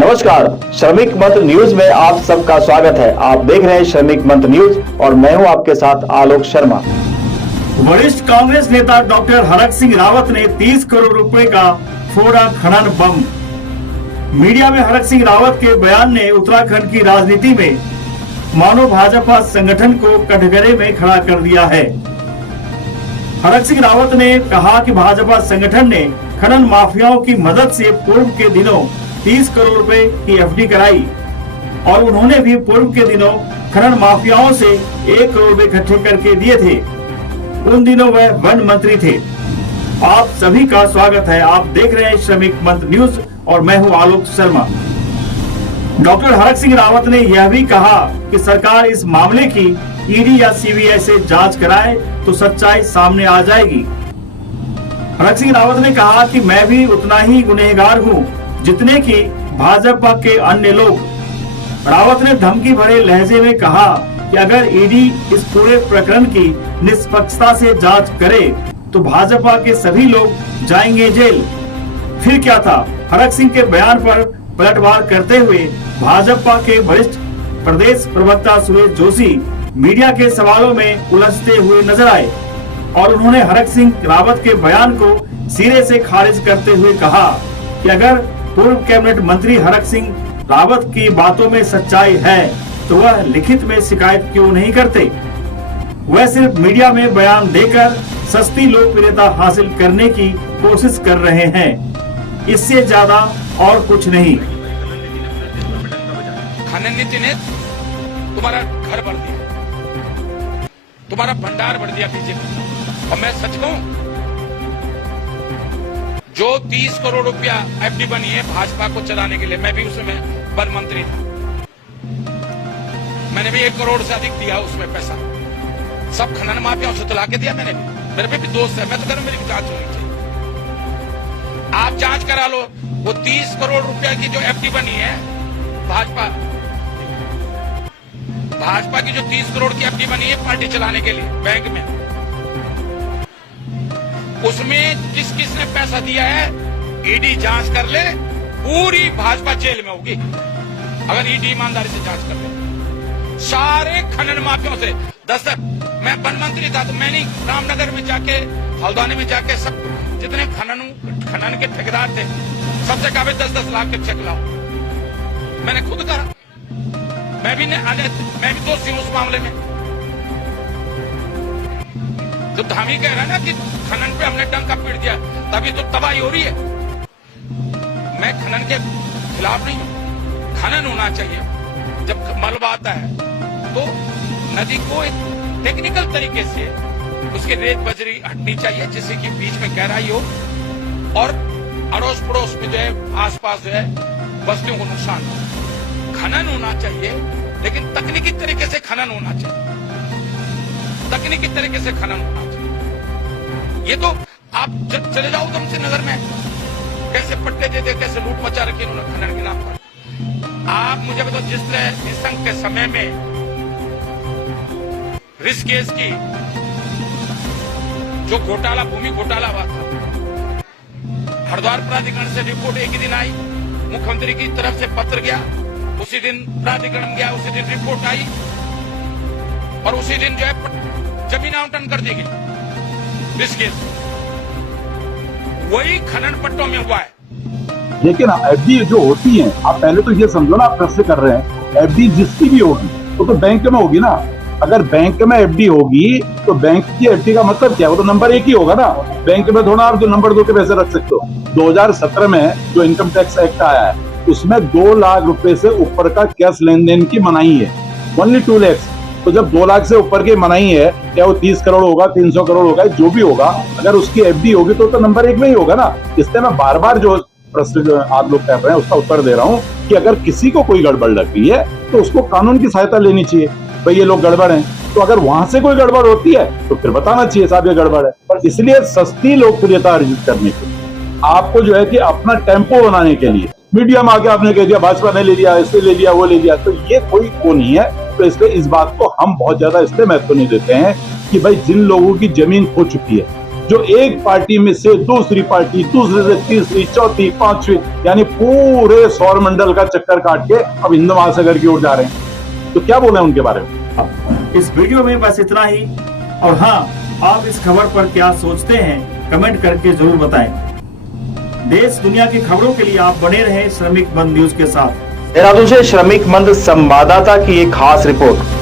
नमस्कार, श्रमिक मंत्र न्यूज में आप सबका स्वागत है। आप देख रहे हैं श्रमिक मंत्र न्यूज और मैं हूं आपके साथ आलोक शर्मा। वरिष्ठ कांग्रेस नेता डॉक्टर हरक सिंह रावत ने 30 करोड़ रुपए का फोड़ा खनन बम। मीडिया में हरक सिंह रावत के बयान ने उत्तराखंड की राजनीति में मानो भाजपा संगठन को कटघरे में खड़ा कर दिया है। हरक सिंह रावत ने कहा कि भाजपा संगठन ने खनन माफियाओं की मदद से पूर्व के दिनों 30 करोड़ रुपए की एफडी कराई और उन्होंने भी पूर्व के दिनों खनन माफियाओं से 1 करोड़ रुपए इकट्ठे करके दिए थे। उन दिनों वह वन मंत्री थे। आप सभी का स्वागत है। आप देख रहे हैं श्रमिक मंत्र न्यूज और मैं हूं आलोक शर्मा। डॉक्टर हरक सिंह रावत ने यह भी कहा कि सरकार इस मामले की ईडी या सीबीआई से जांच कराए तो सच्चाई सामने आ जाएगी। हरक सिंह रावत ने कहा कि मैं भी उतना ही गुनहगार हूं जितने की भाजपा के अन्य लोग। रावत ने धमकी भरे लहजे में कहा कि अगर ईडी इस पूरे प्रकरण की निष्पक्षता से जांच करे तो भाजपा के सभी लोग जाएंगे जेल। फिर क्या था? हरक सिंह के बयान पर पलटवार करते हुए भाजपा के वरिष्ठ प्रदेश प्रवक्ता सुरेश जोशी मीडिया के सवालों में उलझते हुए नजर आए और उन्होंने हरक सिंह रावत के बयान को सिरे से खारिज करते हुए कहा कि अगर पूर्व कैबिनेट मंत्री हरक सिंह रावत की बातों में सच्चाई है तो वह लिखित में शिकायत क्यों नहीं करते। वह सिर्फ मीडिया में बयान देकर सस्ती लोकप्रियता हासिल करने की कोशिश कर रहे हैं, इससे ज्यादा और कुछ नहीं। खनन नीति ने तुम्हारा घर भर दिया, तुम्हारा भंडार भर दिया बीजेपी। और मैं सच कहूं, जो 30 करोड़ रुपया एफडी बनी है भाजपा को चलाने के लिए, मैं भी उसमें वन मंत्री था, मैंने भी 1 करोड़ से अधिक दिया उसमें पैसा। सब खनन माफियाओं से तुला के दिया मैंने भी। मेरे पे भी दोस्त है, मैं तो करूं, मेरी जांच होनी चाहिए। आप जांच करा लो। वो 30 करोड़ रुपया की जो एफडी बनी है भाजपा की जो 30 करोड़ की एफडी बनी है पार्टी चलाने के लिए बैंक में, उसमें किस किस ने पैसा दिया है ईडी जांच कर ले। पूरी भाजपा जेल में होगी अगर ईडी ईमानदारी से जांच कर ले। सारे खनन माफियाओं से मैं वन मंत्री था तो मैंने रामनगर में जाके, हल्द्वानी में जाके सब जितने खनन के ठेकेदार थे सबसे कहा 10-10 लाख के चेक लाओ। मैंने खुद करा। मैं भी दोषी हूं उस मामले में। तो धामी कह रहा है ना कि खनन पे हमने डंका पीट दिया तभी तो तबाही हो रही है। मैं खनन के खिलाफ नहीं हूं। खनन होना चाहिए। जब मलबा आता है तो नदी को एक टेक्निकल तरीके से उसके रेत बजरी हटनी चाहिए जिससे कि बीच में गहराई हो और अड़ोस पड़ोस में जो है आसपास जो है बस्तियों को नुकसान हो। खनन होना चाहिए लेकिन तकनीकी तरीके से खनन होना चाहिए। तकनीकी तरीके से खनन होना चाहिए। ये तो आप चले जाओ उधम से नगर में कैसे पट्टे देते, कैसे लूट मचा रखी उन्होंने खनन के नाम पर। आप मुझे बताओ, जिस निशंक के समय में ऋषिकेश की जो घोटाला, भूमि घोटाला हुआ था, हरिद्वार प्राधिकरण से रिपोर्ट एक ही दिन आई, मुख्यमंत्री की तरफ से पत्र गया, उसी दिन प्राधिकरण गया, उसी दिन रिपोर्ट आई और उसी दिन जो है जमीन आवंटन कर दी गई ऋषिकेश। वही खनन पट्टों में हुआ है। लेकिन एफडी जो होती है, आप पहले तो ये समझो ना, आप कैसे कर रहे हैं। एफडी जिसकी भी होगी वो तो बैंक में होगी ना। अगर बैंक में एफडी होगी तो बैंक की एफडी का मतलब क्या है? वो तो नंबर 1 ही होगा ना। बैंक में थोड़ा आप जो नंबर 2 के पैसे रख सकते हो। 2017 में जो इनकम टैक्स एक्ट आया है उसमें 2 लाख रुपए से ऊपर का कैश लेन देन की मनाही है। ओनली 2 लाख। तो जब 2 लाख से ऊपर की मनाही है, क्या वो 30 करोड़ होगा, 300 करोड़ होगा, जो भी होगा, अगर उसकी एफडी होगी तो नंबर 1 में ही होगा ना। इसलिए मैं बार बार जो प्रश्न आप लोग कर रहे हैं उसका उत्तर दे रहा हूँ कि अगर किसी को कोई गड़बड़ लगती है तो उसको कानून की सहायता लेनी चाहिए। भाई ये लोग गड़बड़ हैं, तो अगर वहां से कोई गड़बड़ होती है तो फिर बताना चाहिए साहब ये गड़बड़ है। पर इसलिए सस्ती लोकप्रियता अर्जित करने के लिए आपको जो है कि अपना टेम्पो बनाने के लिए मीडिया में आके आपने कह दिया भाजपा ने ले लिया, इससे ले लिया, वो ले लिया, तो ये कोई वो नहीं है। तो इसलिए इस बात को हम बहुत ज्यादा इसलिए महत्व नहीं देते हैं कि भाई जिन लोगों की जमीन खो चुकी है, जो एक पार्टी में से दूसरी पार्टी, दूसरे से तीसरी, चौथी, पांचवी, यानी पूरे सौर मंडल का चक्कर काट के अब हिंद महासागर की ओर जा रहे हैं। तो क्या बोले उनके बारे में। इस वीडियो में बस इतना ही। और हाँ, आप इस खबर पर क्या सोचते हैं कमेंट करके जरूर बताएं। देश दुनिया की खबरों के लिए आप बने रहें श्रमिक बंधु न्यूज के साथ। देहरादून से श्रमिक मंच संवाददाता की एक खास रिपोर्ट।